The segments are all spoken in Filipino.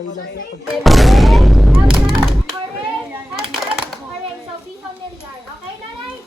So be familiar. Okay, nanay?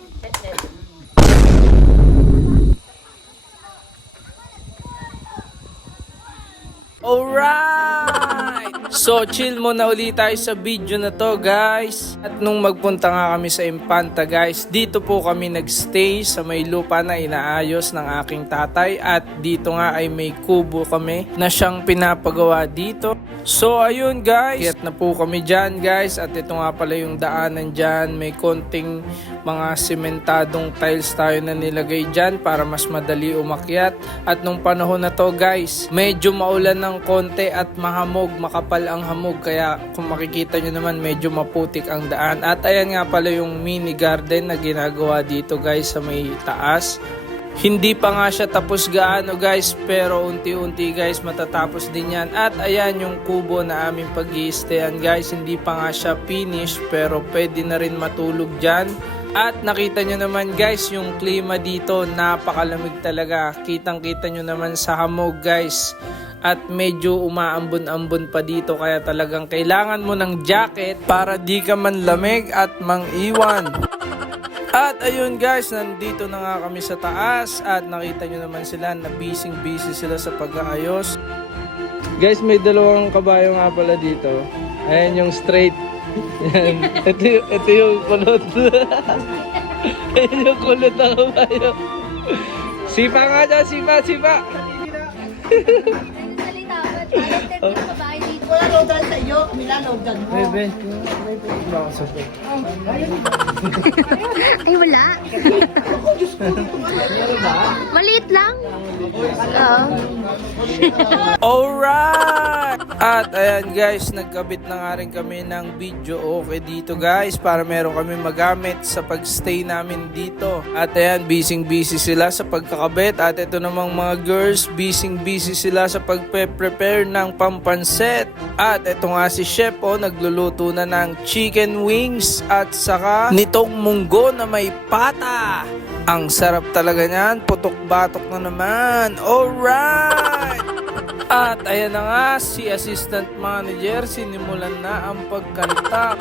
Alright! So, chill muna ulit tayo sa video na to, guys. At nung magpunta nga kami sa Impanta, guys, dito po kami nagstay sa may lupa na inaayos ng aking tatay. At dito nga ay may kubo kami na siyang pinapagawa dito. So, ayun, guys. Kiyat na po kami dyan, guys. At ito nga pala yung daanan dyan. May konting mga sementadong tiles tayo na nilagay dyan para mas madali umakyat. At nung panahon na to, guys, medyo maulan ng konti at mahamog, makapal ang hamog. Kaya kung makikita nyo naman, medyo maputik ang daan. At ayan nga pala yung mini garden na ginagawa dito, guys, sa may taas. Hindi pa nga siya tapos gaano, guys, pero unti-unti, guys, matatapos din yan. At ayan yung kubo na aming pag-i-stayan, guys. Hindi pa nga siya finish pero pwede na rin matulog dyan. At nakita nyo naman, guys, yung klima dito, napakalamig talaga. Kitang-kita nyo naman sa hamog, guys. At medyo umaambon-ambon pa dito, kaya talagang kailangan mo ng jacket para di ka man lamig at mang-iwan. At ayun, guys, nandito na nga kami sa taas at nakita nyo naman sila na busy sila sa pag-aayos. Guys, may dalawang kabayo nga pala dito. Ayan yung straight. Yan. Ito yung kulot. Ayan yung kulot na kabayo. Sipa nga dyan, sipa. Wala loadan sa iyo, Mila loadan mo. Bebe. Ay, wala. Maliit lang. Alright! At ayan, guys, nagkabit na nga rin kami ng video okay dito, guys, para meron kami magamit sa pagstay namin dito. At ayan, busy sila sa pagkakabit. At ito namang mga girls, busy sila sa pagpe-prepare ng pampanset. At ito nga si Chef, nagluluto na ng chicken wings at saka nitong munggo na may pata. Ang sarap talaga niyan, putok-batok na naman. Alright! At ayan na nga, si assistant manager sinimulan na ang pagkanta.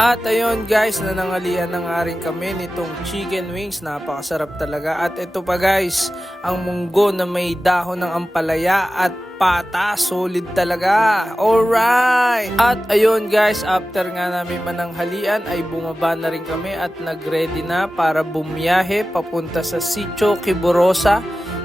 At ayun, guys, nanangalian na nga rin kami nitong chicken wings. Napakasarap talaga. At ito pa, guys, ang munggo na may dahon ng ampalaya at pata. Solid talaga. Alright! At ayun, guys, after nga namin mananghalian ay bumaba na rin kami at nagready na para bumiyahe papunta sa Sitio Quiborosa,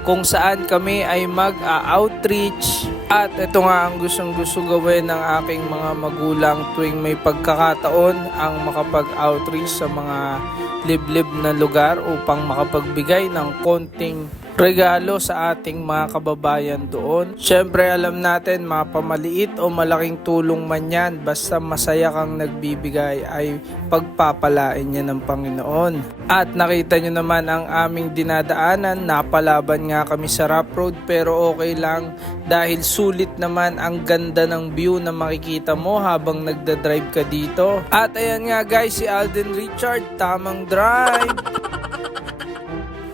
kung saan kami ay mag-outreach. At ito nga ang gustong-gusto gawin ng aking mga magulang tuwing may pagkakataon, ang makapag-outreach sa mga liblib na lugar upang makapagbigay ng konting regalo sa ating mga kababayan doon. Syempre, alam natin, mapamaliit o malaking tulong man yan, basta masaya kang nagbibigay ay pagpapalain niya ng Panginoon. At nakita nyo naman ang aming dinadaanan, napalaban nga kami sa rough road pero okay lang dahil sulit naman ang ganda ng view na makikita mo habang nagdadrive ka dito. At ayan nga, guys, si Alden Richard, tamang drive!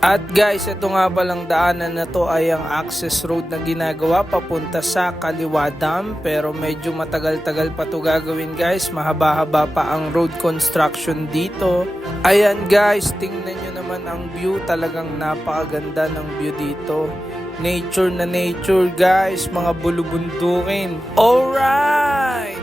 At guys, ito nga palang daanan na to ay ang access road na ginagawa papunta sa Kaliwa Dam. Pero medyo matagal-tagal pa to gagawin, guys. Mahaba-haba pa ang road construction dito. Ayan, guys, tingnan nyo naman ang view. Talagang napakaganda ng view dito. Nature na nature, guys. Mga bulubundukin. Alright!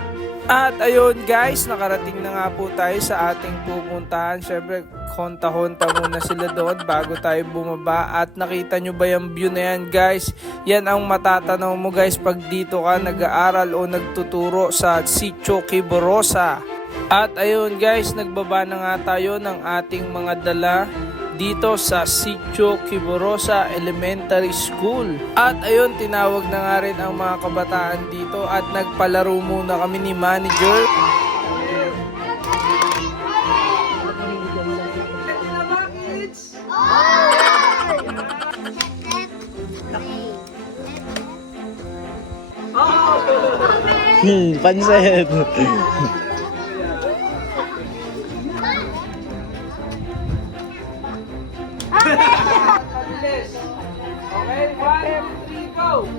At ayun, guys, nakarating na nga po tayo sa ating pupuntahan. Syempre, honta-honta muna sila doon bago tayo bumaba. At nakita nyo ba yung view na yan, guys? Yan ang matatanaw mo, guys, pag dito ka nag-aaral o nagtuturo sa Sitio Quiborosa. At ayun, guys, nagbaba na nga tayo ng ating mga dala dito sa Sitio Quiborosa Elementary School. At ayun, tinawag na nga rin ang mga kabataan dito at nagpalaro muna kami ni manager. Pansit. Okay, 1, 2, 3, go!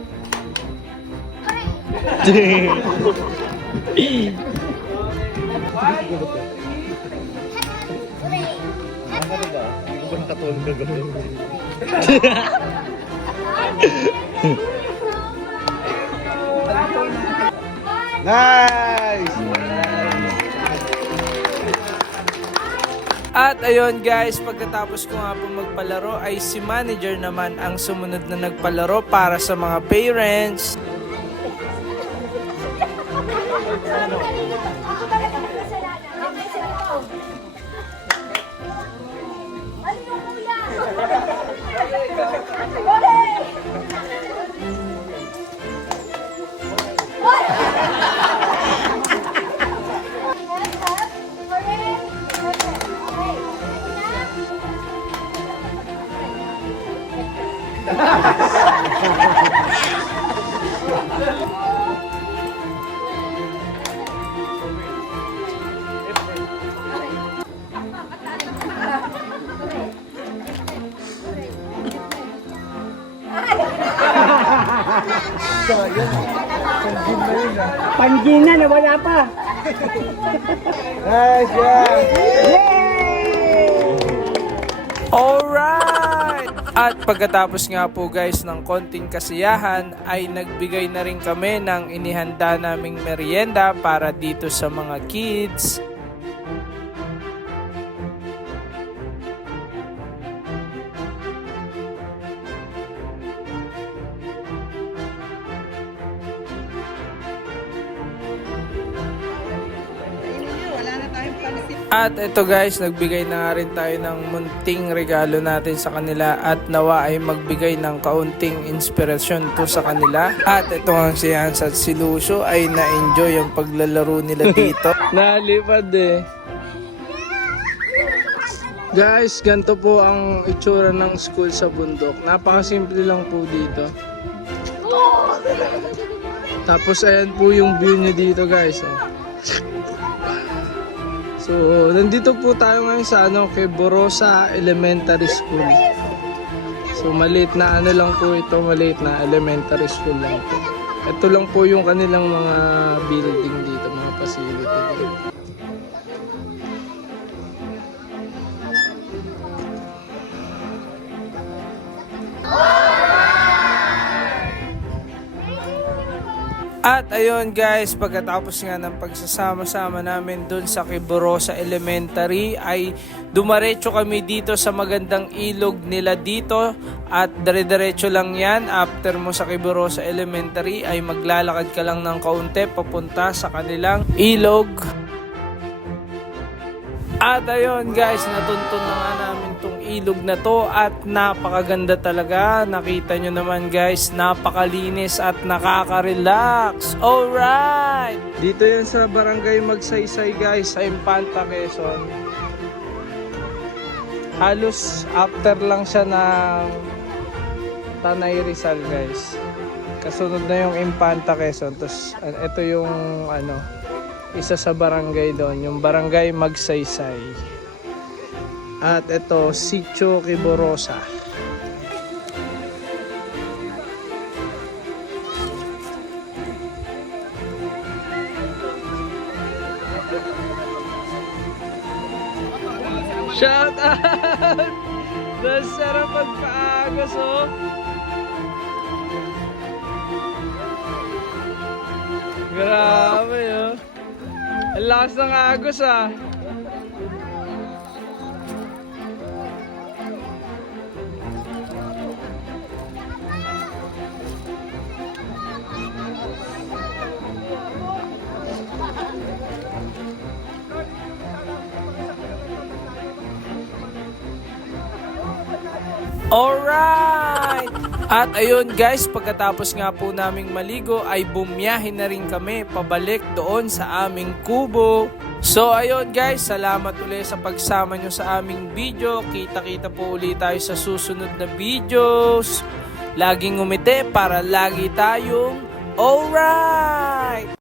Nice! At ayun guys, pagkatapos ko nga po magpalaro ay si manager naman ang sumunod na nagpalaro para sa mga parents. Ako talaga nagkasalanan. Okay, sige po. Ano yung kuya? Panggina na wala pa. Nice, yeah! Alright! At pagkatapos nga po guys ng konting kasiyahan ay nagbigay na rin kami ng inihanda naming merienda para dito sa mga kids. At ito guys, nagbigay na nga rin tayo ng munting regalo natin sa kanila at nawa ay magbigay ng kaunting inspirasyon to sa kanila. At ito nga si Hans at si Lucio ay na-enjoy ang paglalaro nila dito. Nalipad eh. Guys, ganito po ang itsura ng school sa bundok. Napakasimple lang po dito. Tapos ayan po yung view nyo dito guys. Oh. So, nandito po tayo ngayon sa Queborosa Elementary School. So, maliit na lang po ito, maliit na elementary school lang po. Ito lang po yung kanilang mga building dito, mga facility dito. At ayun guys, pagkatapos nga ng pagsasama-sama namin dun sa Queborosa Elementary ay dumaretso kami dito sa magandang ilog nila dito at dire-diretso lang yan. After mo sa Queborosa Elementary ay maglalakad ka lang ng kaunti papunta sa kanilang ilog. At ayun guys, natuntun na nga namin tong ilog na to at napakaganda talaga. Nakita nyo naman guys, napakalinis at nakaka-relax. Alright! Dito yan sa Barangay Magsaysay guys, sa Infanta, Quezon. Halos after lang siya ng Tanay Rizal guys. Kasunod na yung Infanta, Quezon. Tapos ito yung isa sa barangay doon, yung Barangay Magsaysay. At ito, Sitio Queborosa. Shout out! Masarap magpaagos oh! Grabe oh! Ang lakas ng agos ah! Alright! At ayun guys, pagkatapos nga po naming maligo ay bumiyahin na rin kami pabalik doon sa aming kubo. So ayun guys, salamat ulit sa pagsama nyo sa aming video. Kita-kita po ulit tayo sa susunod na videos. Laging ngumiti para lagi tayong alright!